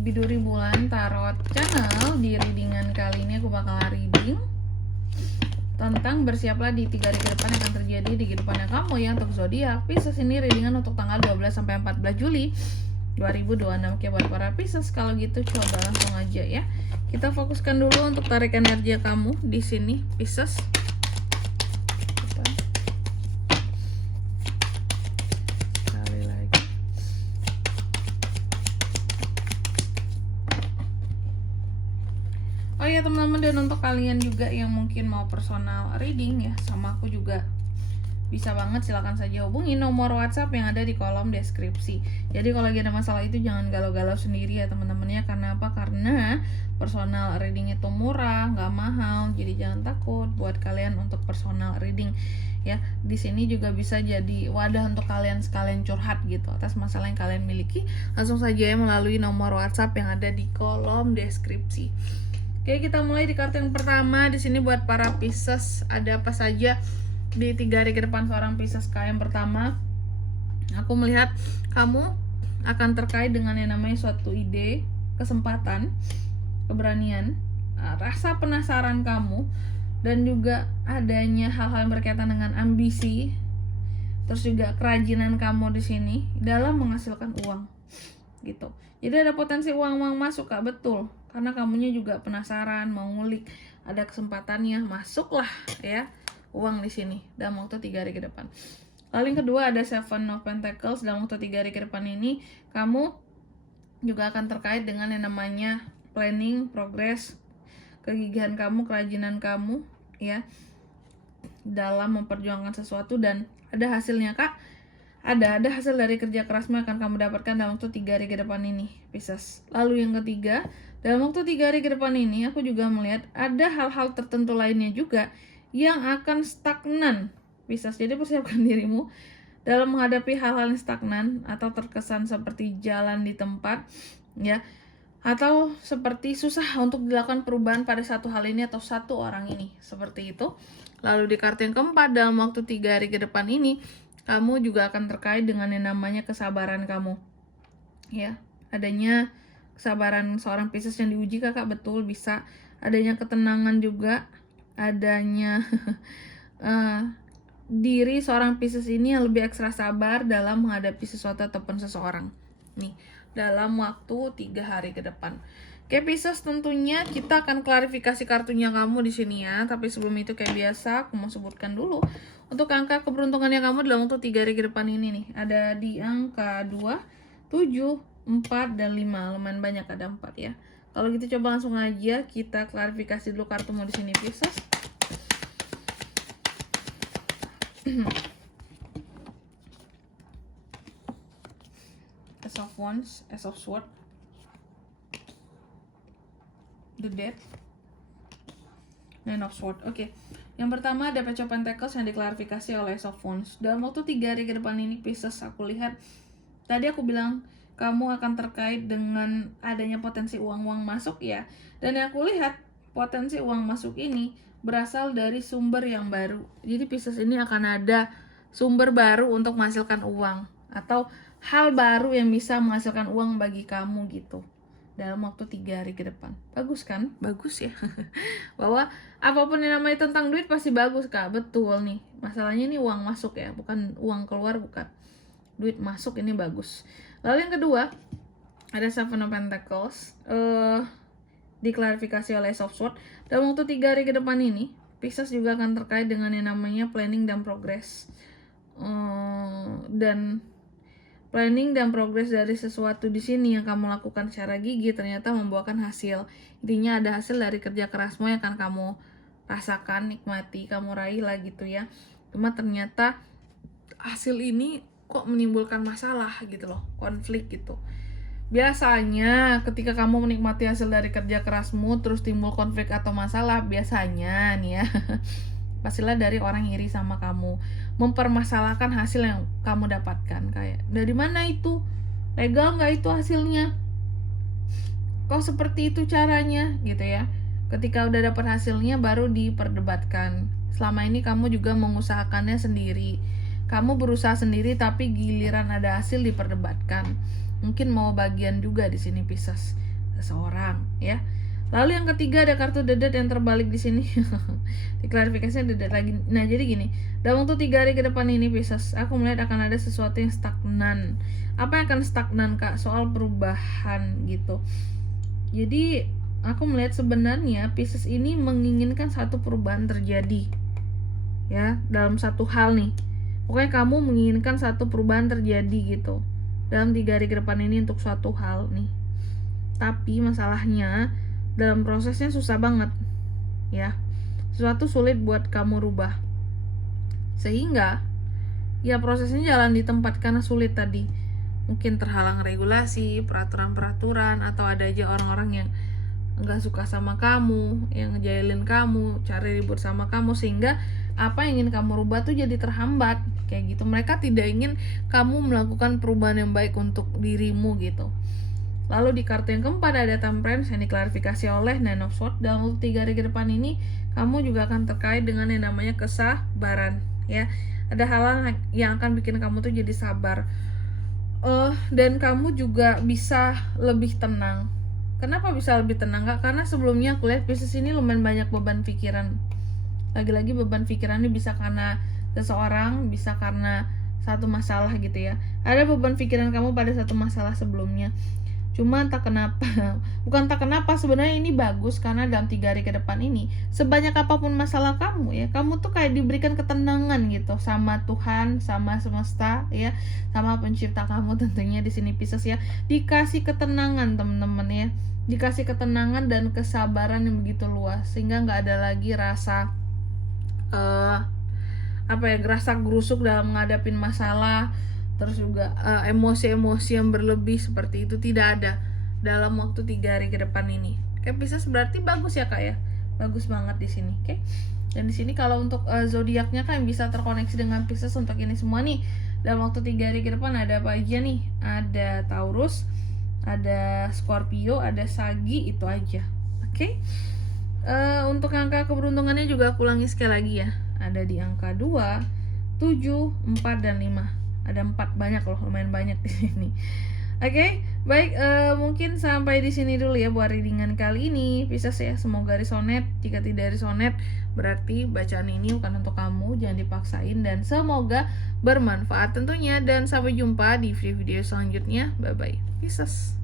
Biduri Bulan Tarot Channel. Di readingan kali ini aku bakal reading tentang bersiaplah di 3 hari ke depan yang akan terjadi di kehidupannya kamu ya untuk zodiak Pisces. Ini readingan untuk tanggal 12 sampai 14 Juli 2026. Oke, buat para Pisces, kalau gitu coba langsung aja ya. Kita fokuskan dulu untuk tarik energi kamu di sini, Pisces. Oh ya teman-teman, dan untuk kalian juga yang mungkin mau personal reading ya sama aku juga bisa banget, silahkan saja hubungi nomor WhatsApp yang ada di kolom deskripsi. Jadi kalau lagi ada masalah itu jangan galau-galau sendiri ya teman-teman ya. Karena apa? Karena personal reading itu murah, nggak mahal. Jadi jangan takut buat kalian untuk personal reading ya. Di sini juga bisa jadi wadah untuk kalian sekalian curhat gitu atas masalah yang kalian miliki. Langsung saja ya melalui nomor WhatsApp yang ada di kolom deskripsi. Oke, kita mulai di kartu yang pertama. Di sini buat para Pisces, ada apa saja di 3 hari ke depan seorang Pisces. Yang pertama, aku melihat kamu akan terkait dengan yang namanya suatu ide, kesempatan, keberanian, rasa penasaran kamu, dan juga adanya hal-hal yang berkaitan dengan ambisi, terus juga kerajinan kamu di sini dalam menghasilkan uang gitu. Jadi ada potensi uang masuk Kak, betul. Karena kamunya juga penasaran, mau ngulik, ada kesempatannya, masuklah ya uang di sini dalam waktu 3 hari ke depan. Lalu yang kedua ada Seven of Pentacles. Dalam waktu 3 hari ke depan ini kamu juga akan terkait dengan yang namanya planning, progress, kegigihan kamu, kerajinan kamu ya dalam memperjuangkan sesuatu, dan ada hasilnya Kak. Ada hasil dari kerja kerasmu yang akan kamu dapatkan dalam waktu 3 hari ke depan ini, Pisces. Lalu yang ketiga, dalam waktu 3 hari ke depan ini aku juga melihat ada hal-hal tertentu lainnya juga yang akan stagnan, Pisces. Jadi persiapkan dirimu dalam menghadapi hal-hal yang stagnan atau terkesan seperti jalan di tempat ya, atau seperti susah untuk dilakukan perubahan pada satu hal ini atau satu orang ini, seperti itu. Lalu di kartu yang keempat, dalam waktu 3 hari ke depan ini kamu juga akan terkait dengan yang namanya kesabaran kamu ya. Adanya kesabaran seorang Pisces yang diuji Kakak, betul bisa. Adanya ketenangan juga, adanya diri seorang Pisces ini yang lebih ekstra sabar dalam menghadapi sesuatu ataupun seseorang nih dalam waktu 3 hari ke depan. Oke Pisces, tentunya kita akan klarifikasi kartunya kamu di sini ya. Tapi sebelum itu kayak biasa aku mau sebutkan dulu untuk angka keberuntungannya kamu dalam waktu 3 hari ke depan ini nih. Ada di angka 2, 7, 4, dan 5. Lumayan banyak, ada 4 ya. Kalau gitu coba langsung aja kita klarifikasi dulu kartumu di sini Pisces. Ace of Wands, Ace of Swords, The Death, Nine of Swords. Oke. Yang pertama ada Page of Pentacles yang diklarifikasi oleh Ace of Wands. Dalam waktu 3 hari ke depan ini Pisces, aku lihat tadi aku bilang kamu akan terkait dengan adanya potensi uang masuk ya. Dan yang aku lihat potensi uang masuk ini berasal dari sumber yang baru. Jadi Pisces ini akan ada sumber baru untuk menghasilkan uang atau hal baru yang bisa menghasilkan uang bagi kamu gitu dalam waktu 3 hari ke depan. Bagus kan? Bagus ya. Bahwa apapun yang namanya tentang duit pasti bagus Kak. Betul nih. Masalahnya ini uang masuk ya, bukan uang keluar, bukan. Duit masuk ini bagus. Lalu yang kedua ada Seven of Pentacles, diklarifikasi oleh Ace of Swords. Dalam waktu 3 hari ke depan ini Pisces juga akan terkait dengan yang namanya planning dan progress. Dan planning dan progres dari sesuatu di sini yang kamu lakukan secara gigih ternyata membuahkan hasil. Intinya ada hasil dari kerja kerasmu yang akan kamu rasakan, nikmati, kamu raih lah gitu ya. Cuma ternyata hasil ini kok menimbulkan masalah gitu loh, konflik gitu. Biasanya ketika kamu menikmati hasil dari kerja kerasmu terus timbul konflik atau masalah, biasanya nih ya pastilah dari orang iri sama kamu, mempermasalahkan hasil yang kamu dapatkan. Kayak, dari mana itu? Legal nggak itu hasilnya? Kok seperti itu caranya? Gitu ya. Ketika udah dapat hasilnya baru diperdebatkan. Selama ini kamu juga mengusahakannya sendiri. Kamu berusaha sendiri tapi giliran ada hasil diperdebatkan. Mungkin mau bagian juga di sini Pisces. seseorang ya. Lalu yang ketiga ada kartu The Death yang terbalik di sini. Diklarifikasinya The Death lagi. Nah, jadi gini, dalam waktu 3 hari ke depan ini Pisces, aku melihat akan ada sesuatu yang stagnan. Apa yang akan stagnan, Kak? Soal perubahan gitu. Jadi, aku melihat sebenarnya Pisces ini menginginkan satu perubahan terjadi. Ya, dalam satu hal nih. Pokoknya kamu menginginkan satu perubahan terjadi gitu. Dalam 3 hari ke depan ini untuk suatu hal nih. Tapi masalahnya dalam prosesnya susah banget ya, sesuatu sulit buat kamu rubah, sehingga ya prosesnya jalan di tempat karena sulit tadi, mungkin terhalang regulasi, peraturan-peraturan, atau ada aja orang-orang yang nggak suka sama kamu, yang ngejailin kamu, cari ribut sama kamu, sehingga apa yang ingin kamu rubah tuh jadi terhambat kayak gitu. Mereka tidak ingin kamu melakukan perubahan yang baik untuk dirimu gitu. Lalu di kartu yang keempat ada Temperance yang diklarifikasi oleh Nine of Swords. Dalam waktu 3 hari ke depan ini, kamu juga akan terkait dengan yang namanya kesabaran ya. Ada hal yang akan bikin kamu tuh jadi sabar. Dan kamu juga bisa lebih tenang. Kenapa bisa lebih tenang, Kak? Karena sebelumnya aku lihat Pisces ini lumayan banyak beban pikiran. Lagi-lagi beban pikiran ini bisa karena seseorang, bisa karena satu masalah gitu ya. Ada beban pikiran kamu pada satu masalah sebelumnya. Cuma entah kenapa, bukan entah kenapa, sebenarnya ini bagus karena dalam 3 hari ke depan ini, sebanyak apapun masalah kamu ya, kamu tuh kayak diberikan ketenangan gitu sama Tuhan, sama semesta ya, sama pencipta kamu tentunya di sini Pisces ya. Dikasih ketenangan teman-teman ya, dikasih ketenangan dan kesabaran yang begitu luas, sehingga nggak ada lagi rasa rasa gerusuk dalam menghadapin masalah. Terus juga emosi-emosi yang berlebih seperti itu tidak ada dalam waktu 3 hari ke depan ini. Oke, Pisces berarti bagus ya, Kak ya. Bagus banget di sini. Oke. Dan di sini kalau untuk zodiaknya kan bisa terkoneksi dengan Pisces untuk ini semua nih. Dalam waktu 3 hari ke depan ada apa aja nih? Ada Taurus, ada Scorpio, ada Sagi, itu aja. Oke. Untuk angka keberuntungannya juga aku ulangi sekali lagi ya. Ada di angka 2, 7, 4 dan 5. Ada 4, banyak loh, lumayan banyak di sini. Oke, baik, mungkin sampai di sini dulu ya buat readingan kali ini. Pisces ya, semoga resonet. Jika tidak resonet, berarti bacaan ini bukan untuk kamu, jangan dipaksain, dan semoga bermanfaat tentunya. Dan sampai jumpa di video-video selanjutnya. Bye bye, Pisces.